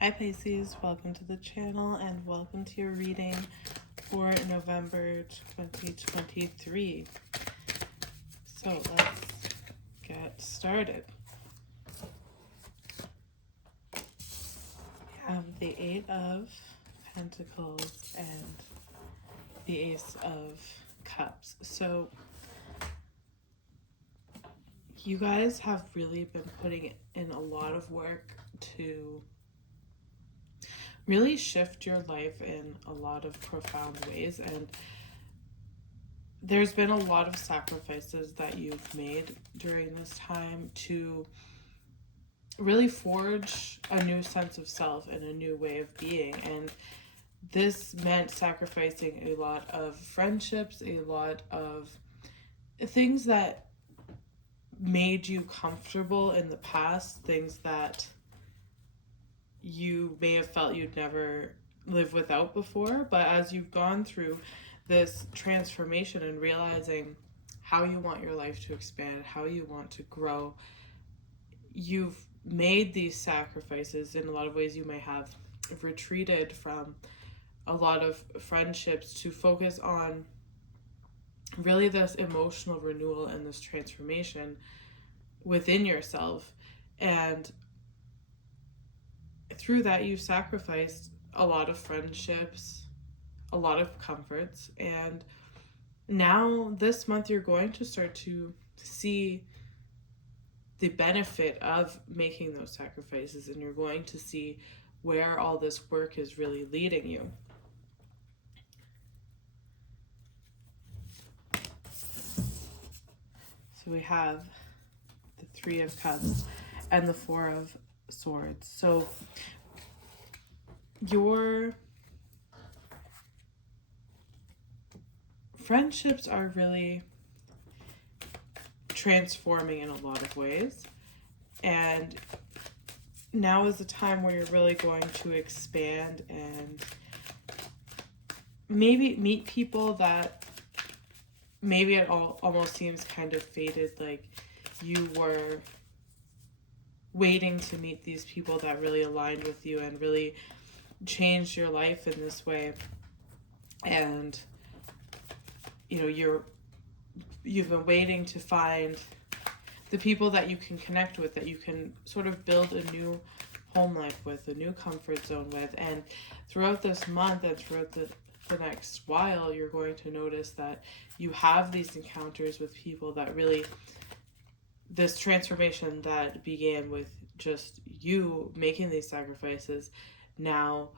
Hi Pisces, welcome to the channel and welcome to your reading for November 2023. So let's get started. We have the Eight of Pentacles and the Ace of Cups. So you guys have really been putting in a lot of work to really shift your life in a lot of profound ways, and there's been a lot of sacrifices that you've made during this time to really forge a new sense of self and a new way of being. And this meant sacrificing a lot of friendships, a lot of things that made you comfortable in the past, things that you may have felt you'd never live without before. But as you've gone through this transformation and realizing how you want your life to expand, how you want to grow, you've made these sacrifices. In a lot of ways, you may have retreated from a lot of friendships to focus on really this emotional renewal and this transformation within yourself. And through that, you've sacrificed a lot of friendships, a lot of comforts, and now this month you're going to start to see the benefit of making those sacrifices, and you're going to see where all this work is really leading you. So we have the Three of Cups and the Four of Swords. So your friendships are really transforming in a lot of ways, and now is the time where you're really going to expand and maybe meet people that maybe it almost seems kind of fated, like you were waiting to meet these people that really aligned with you and really changed your life in this way. And you know, you've been waiting to find the people that you can connect with, that you can sort of build a new home life with, a new comfort zone with. And throughout this month and throughout the next while, you're going to notice that you have these encounters with people that really, this transformation that began with just you making these sacrifices, now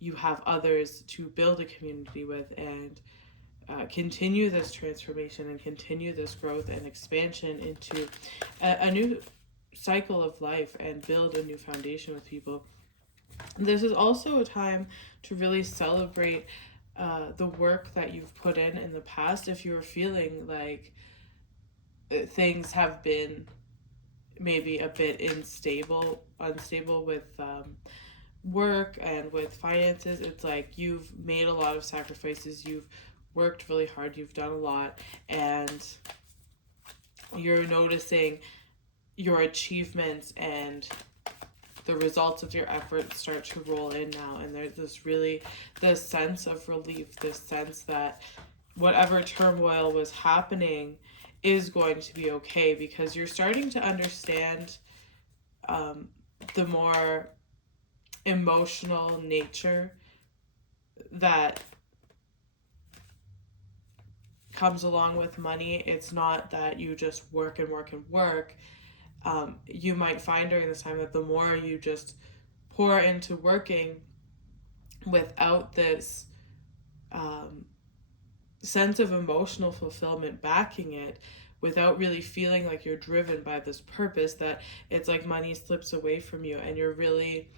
you have others to build a community with and continue this transformation and continue this growth and expansion into a new cycle of life and build a new foundation with people. This is also a time to really celebrate the work that you've put in the past. If you're feeling like things have been maybe a bit unstable with work and with finances, it's like you've made a lot of sacrifices, you've worked really hard, you've done a lot, and you're noticing your achievements and the results of your efforts start to roll in now. And there's this sense of relief, this sense that whatever turmoil was happening is going to be okay, because you're starting to understand the more emotional nature that comes along with money. It's not that you just work and work and work. You might find during this time that the more you just pour into working without this sense of emotional fulfillment backing it, without really feeling like you're driven by this purpose, that it's like money slips away from you, and you're really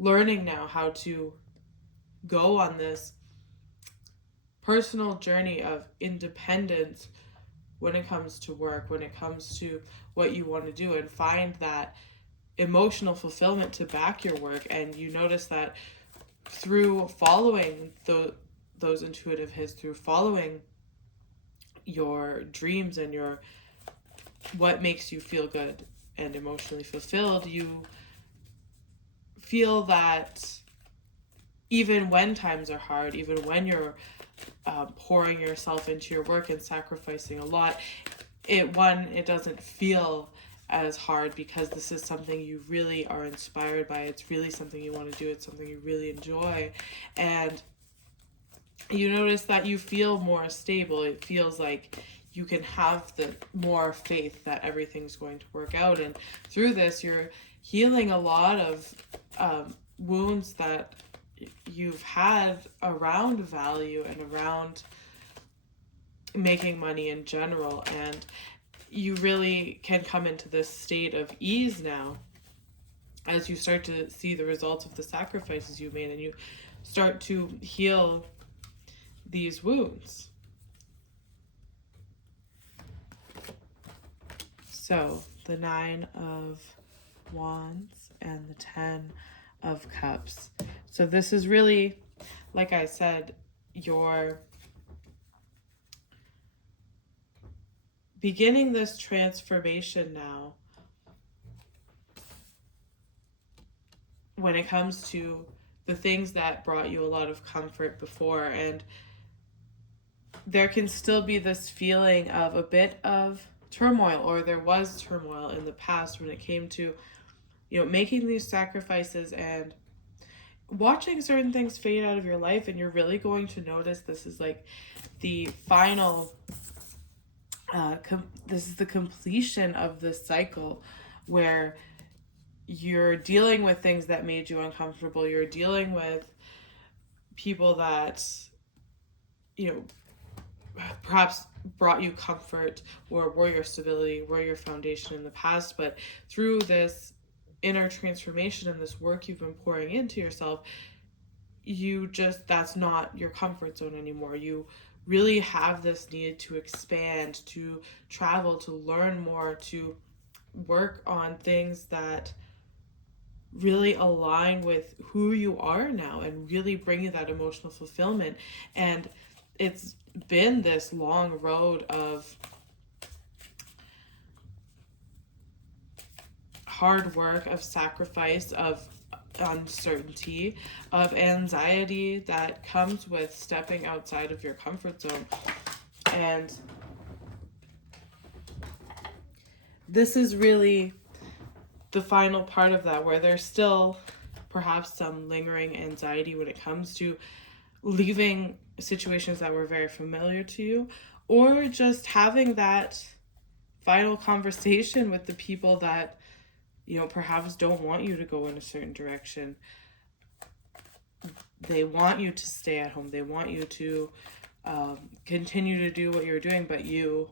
learning now how to go on this personal journey of independence when it comes to work, when it comes to what you want to do, and find that emotional fulfillment to back your work. And you notice that through following those intuitive hits, through following your dreams and your what makes you feel good and emotionally fulfilled, you feel that even when times are hard, even when you're pouring yourself into your work and sacrificing a lot, it doesn't feel as hard because this is something you really are inspired by. It's really something you want to do. It's something you really enjoy. And you notice that you feel more stable. It feels like you can have the more faith that everything's going to work out. And through this, you're healing a lot of wounds that you've had around value and around making money in general. And you really can come into this state of ease now as you start to see the results of the sacrifices you made and you start to heal these wounds. So the 9 of Wands and the 10 of Cups. So this is really, like I said, you're beginning this transformation now when it comes to the things that brought you a lot of comfort before. And there can still be this feeling of a bit of turmoil, or there was turmoil in the past when it came to, making these sacrifices and watching certain things fade out of your life. And you're really going to notice this is like the final, this is the completion of this cycle where you're dealing with things that made you uncomfortable. You're dealing with people that, perhaps brought you comfort or were your stability, were your foundation in the past. But through this inner transformation and this work you've been pouring into yourself, that's not your comfort zone anymore. You really have this need to expand, to travel, to learn more, to work on things that really align with who you are now and really bring you that emotional fulfillment. And it's been this long road of hard work, of sacrifice, of uncertainty, of anxiety that comes with stepping outside of your comfort zone. And this is really the final part of that, where there's still perhaps some lingering anxiety when it comes to leaving situations that were very familiar to you, or just having that final conversation with the people that, perhaps don't want you to go in a certain direction. They want you to stay at home. They want you to continue to do what you're doing, but you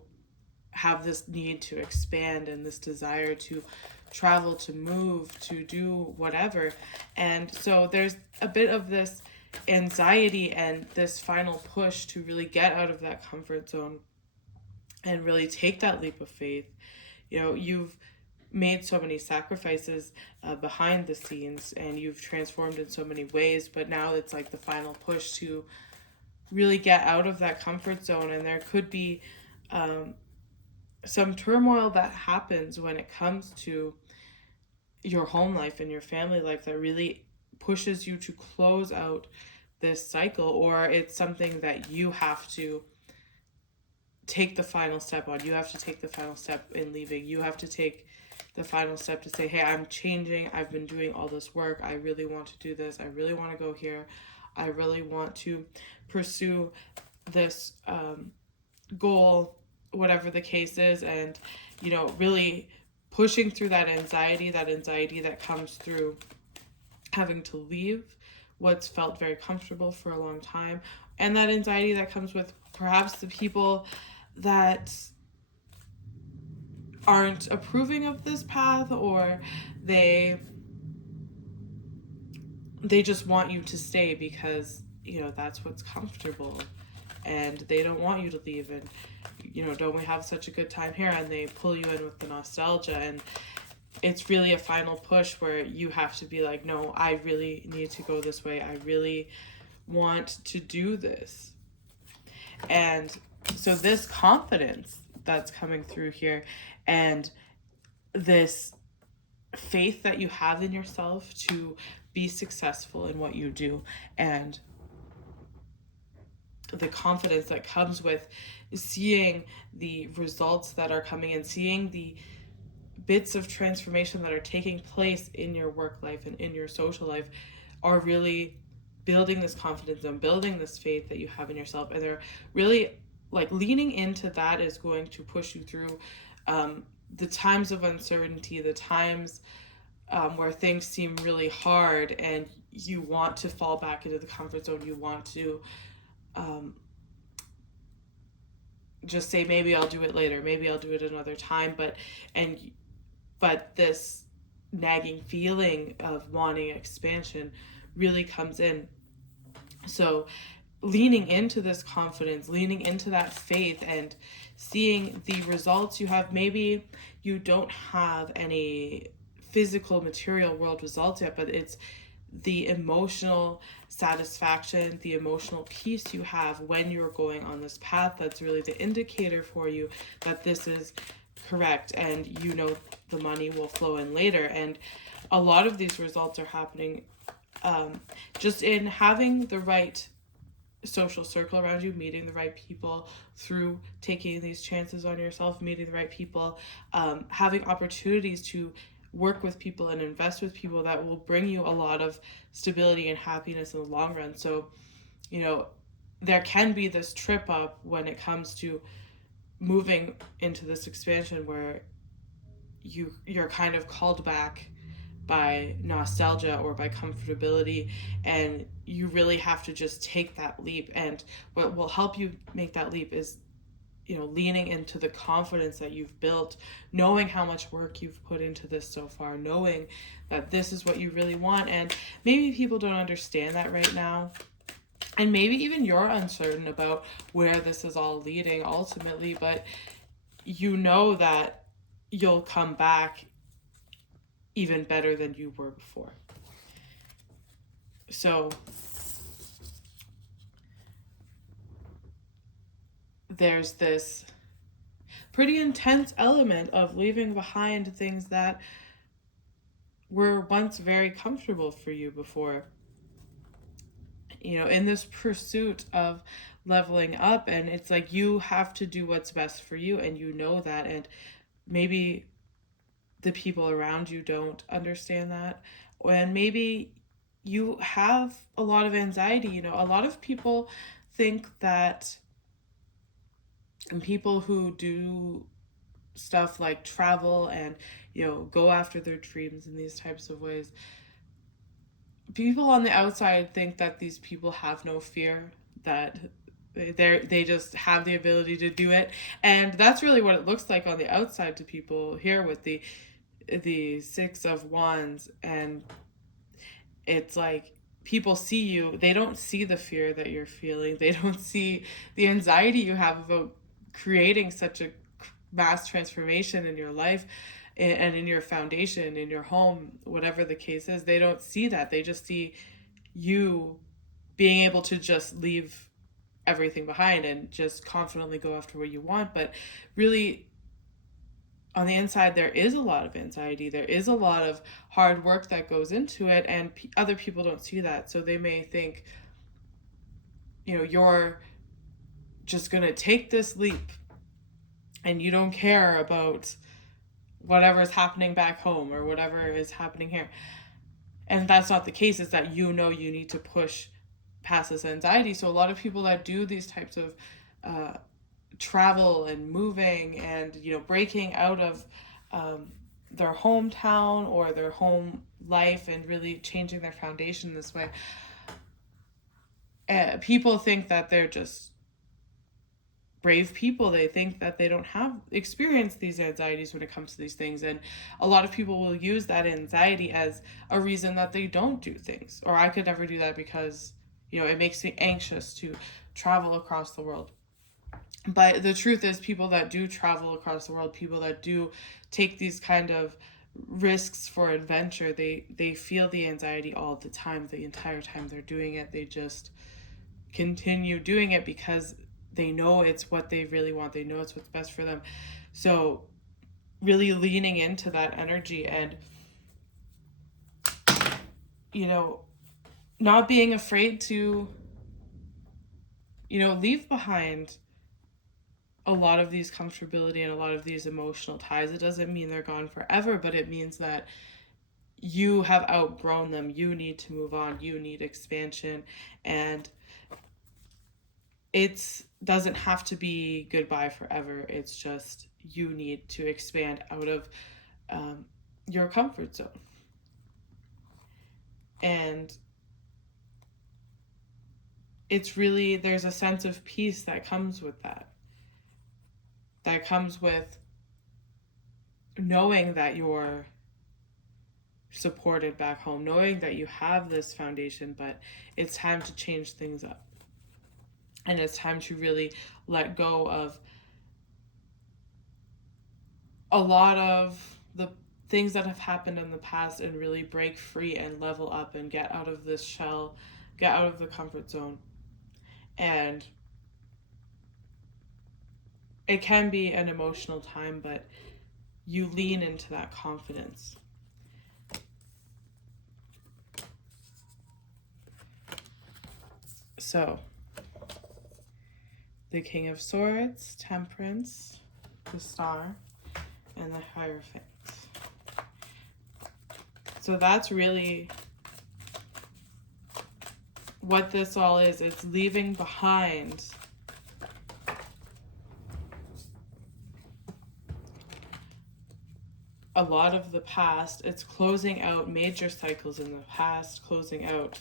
have this need to expand and this desire to travel, to move, to do whatever. And so there's a bit of this anxiety and this final push to really get out of that comfort zone and really take that leap of faith. You've made so many sacrifices behind the scenes, and you've transformed in so many ways, but now it's like the final push to really get out of that comfort zone. And there could be some turmoil that happens when it comes to your home life and your family life that really pushes you to close out this cycle, or it's something that you have to take the final step on. You have to take the final step in leaving. You have to take the final step to say, hey, I'm changing. I've been doing all this work. I really want to do this. I really want to go here. I really want to pursue this goal, whatever the case is. And, really pushing through that anxiety that comes through having to leave what's felt very comfortable for a long time, and that anxiety that comes with perhaps the people that aren't approving of this path, or they just want you to stay because that's what's comfortable, and they don't want you to leave. And don't we have such a good time here? And they pull you in with the nostalgia, and it's really a final push where you have to be like, no, I really need to go this way. I really want to do this. And so this confidence that's coming through here, and this faith that you have in yourself to be successful in what you do, and the confidence that comes with seeing the results that are coming in, seeing the bits of transformation that are taking place in your work life and in your social life, are really building this confidence and building this faith that you have in yourself. And they're really like leaning into that is going to push you through the times of uncertainty, the times where things seem really hard and you want to fall back into the comfort zone. You want to just say, maybe I'll do it later, maybe I'll do it another time. But this nagging feeling of wanting expansion really comes in. So leaning into this confidence, leaning into that faith, and seeing the results you have. Maybe you don't have any physical material world results yet, but it's the emotional satisfaction, the emotional peace you have when you're going on this path that's really the indicator for you that this is correct, and you know the money will flow in later. And a lot of these results are happening just in having the right social circle around you, meeting the right people through taking these chances on yourself, meeting the right people, having opportunities to work with people and invest with people that will bring you a lot of stability and happiness in the long run. So, you know, there can be this trip up when it comes to moving into this expansion where you're kind of called back by nostalgia or by comfortability, and you really have to just take that leap. And what will help you make that leap is, you know, leaning into the confidence that you've built, knowing how much work you've put into this so far, knowing that this is what you really want. And maybe people don't understand that right now, and maybe even you're uncertain about where this is all leading ultimately, but you know that you'll come back even better than you were before. So there's this pretty intense element of leaving behind things that were once very comfortable for you before. You know, in this pursuit of leveling up, and it's like you have to do what's best for you, and you know that, and maybe the people around you don't understand that, and maybe you have a lot of anxiety. You know, a lot of people think that, and people who do stuff like travel and, you know, go after their dreams in these types of ways, people on the outside think that these people have no fear, that they just have the ability to do it. And that's really what it looks like on the outside to people here with the Six of Wands. And it's like people see you, they don't see the fear that you're feeling, they don't see the anxiety you have about creating such a mass transformation in your life and in your foundation, in your home, whatever the case is. They don't see that. They just see you being able to just leave everything behind and just confidently go after what you want. But really, on the inside, there is a lot of anxiety. There is a lot of hard work that goes into it, and other people don't see that. So they may think, you know, you're just going to take this leap and you don't care about whatever is happening back home or whatever is happening here. And that's not the case. Is that, you know, you need to push past this anxiety. So a lot of people that do these types of travel and moving and, you know, breaking out of their hometown or their home life and really changing their foundation this way, people think that they're just brave people. They think that they don't have experienced these anxieties when it comes to these things, and a lot of people will use that anxiety as a reason that they don't do things. Or, I could never do that because, you know, it makes me anxious to travel across the world. But the truth is, people that do travel across the world, people that do take these kind of risks for adventure, they feel the anxiety all the time. The entire time they're doing it, they just continue doing it because they know it's what they really want. They know it's what's best for them. So really leaning into that energy and not being afraid to, leave behind a lot of these comfortability and a lot of these emotional ties. It doesn't mean they're gone forever, but it means that you have outgrown them. You need to move on. You need expansion. And it doesn't have to be goodbye forever. It's just you need to expand out of your comfort zone. And it's really, there's a sense of peace that comes with that. That comes with knowing that you're supported back home, knowing that you have this foundation, but it's time to change things up. And it's time to really let go of a lot of the things that have happened in the past and really break free and level up and get out of this shell, get out of the comfort zone. And it can be an emotional time, but you lean into that confidence. So, the King of Swords, Temperance, the Star, and the Hierophant. So that's really what this all is. It's leaving behind a lot of the past. It's closing out major cycles in the past, closing out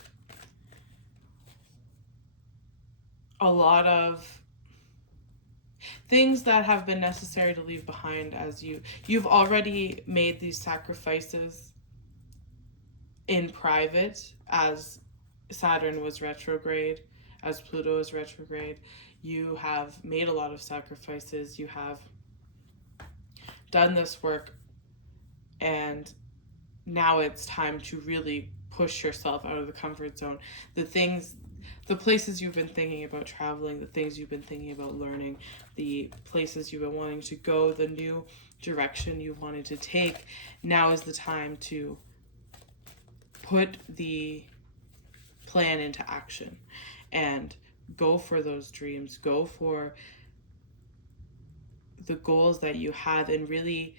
a lot of things that have been necessary to leave behind as you've already made these sacrifices in private as Saturn was retrograde, as Pluto is retrograde. You have made a lot of sacrifices. You have done this work, and now it's time to really push yourself out of the comfort zone. The places you've been thinking about traveling, the things you've been thinking about learning, the places you've been wanting to go, the new direction you wanted to take, now is the time to put the plan into action and go for those dreams, go for the goals that you have, and really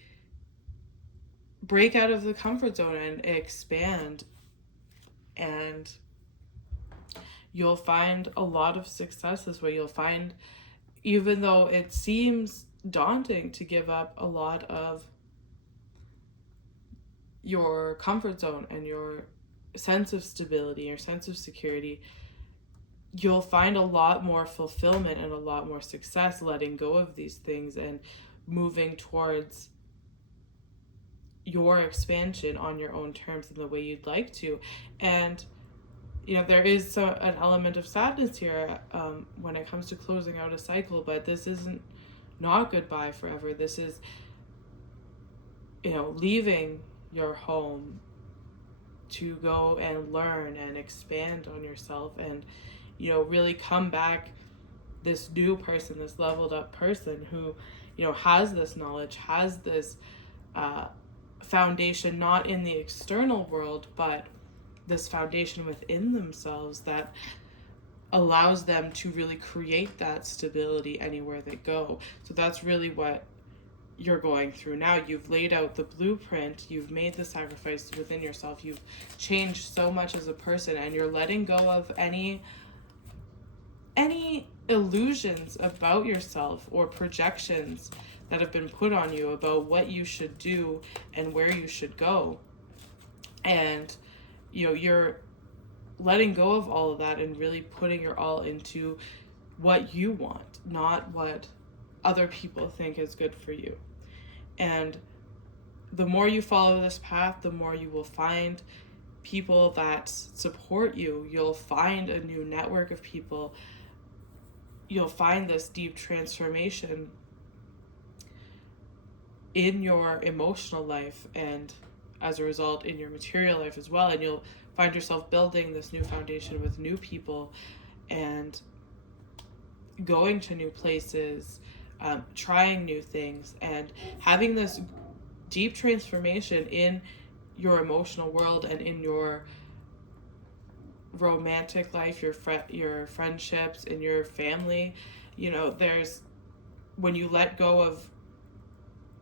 break out of the comfort zone and expand. And you'll find a lot of successes where you'll find, even though it seems daunting to give up a lot of your comfort zone and your sense of stability, your sense of security, you'll find a lot more fulfillment and a lot more success letting go of these things and moving towards your expansion on your own terms in the way you'd like to. And there is an element of sadness here when it comes to closing out a cycle, but this isn't not goodbye forever. This is, leaving your home to go and learn and expand on yourself and, really come back this new person, this leveled up person who, has this knowledge, has this foundation, not in the external world, but this foundation within themselves that allows them to really create that stability anywhere they go. So that's really what you're going through now. You've laid out the blueprint, you've made the sacrifice within yourself, you've changed so much as a person, and you're letting go of any illusions about yourself or projections that have been put on you about what you should do and where you should go. And you're letting go of all of that and really putting your all into what you want, not what other people think is good for you. And the more you follow this path, the more you will find people that support you. You'll find a new network of people. You'll find this deep transformation in your emotional life, and as a result in your material life as well. And you'll find yourself building this new foundation with new people and going to new places, trying new things, and having this deep transformation in your emotional world and in your romantic life, your friendships, and your family. You know, there's, when you let go of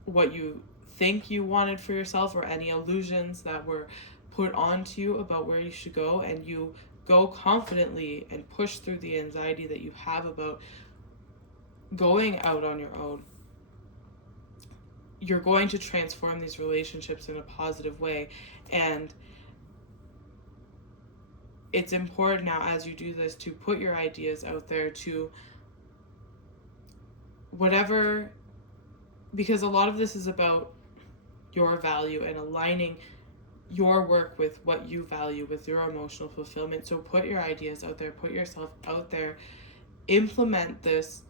what you think you wanted for yourself, or any illusions that were put onto you about where you should go, and you go confidently and push through the anxiety that you have about going out on your own, you're going to transform these relationships in a positive way. And it's important now, as you do this, to put your ideas out there, to whatever, because a lot of this is about your value and aligning your work with what you value, with your emotional fulfillment. So put your ideas out there, put yourself out there, implement this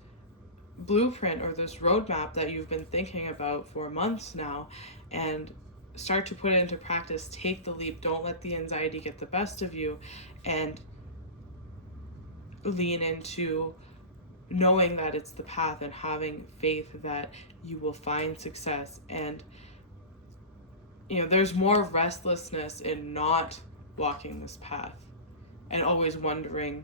blueprint or this roadmap that you've been thinking about for months now, and start to put it into practice. Take the leap. Don't let the anxiety get the best of you, and lean into knowing that it's the path, and having faith that you will find success. And you know, there's more restlessness in not walking this path and always wondering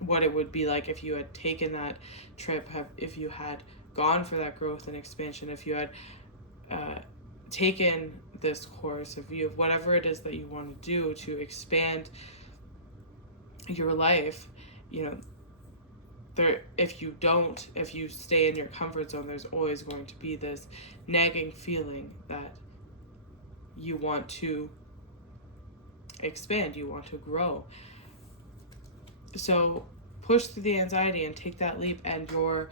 what it would be like if you had taken that trip, if you had gone for that growth and expansion, if you had taken this course, if you have whatever it is that you want to do to expand your life. You know, if you stay in your comfort zone, there's always going to be this nagging feeling that you want to expand, you want to grow. So push through the anxiety and take that leap, and your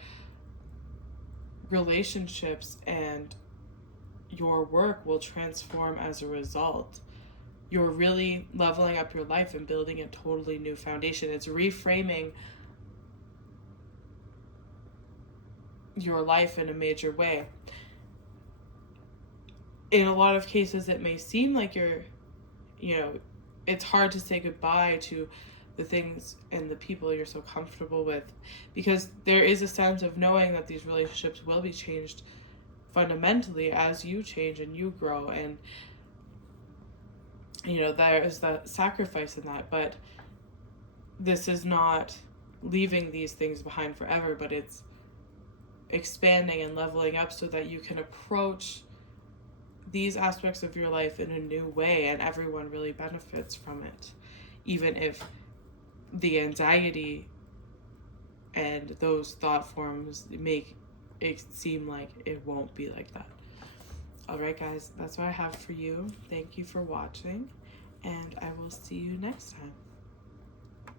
relationships and your work will transform as a result. You're really leveling up your life and building a totally new foundation. It's reframing your life in a major way. In a lot of cases, it may seem like it's hard to say goodbye to the things and the people you're so comfortable with, because there is a sense of knowing that these relationships will be changed fundamentally as you change and you grow. And, you know, there is the sacrifice in that, but this is not leaving these things behind forever, but it's expanding and leveling up so that you can approach these aspects of your life in a new way, and everyone really benefits from it, even if the anxiety and those thought forms make it seem like it won't be like that. All right, guys, that's what I have for you. Thank you for watching, and I will see you next time.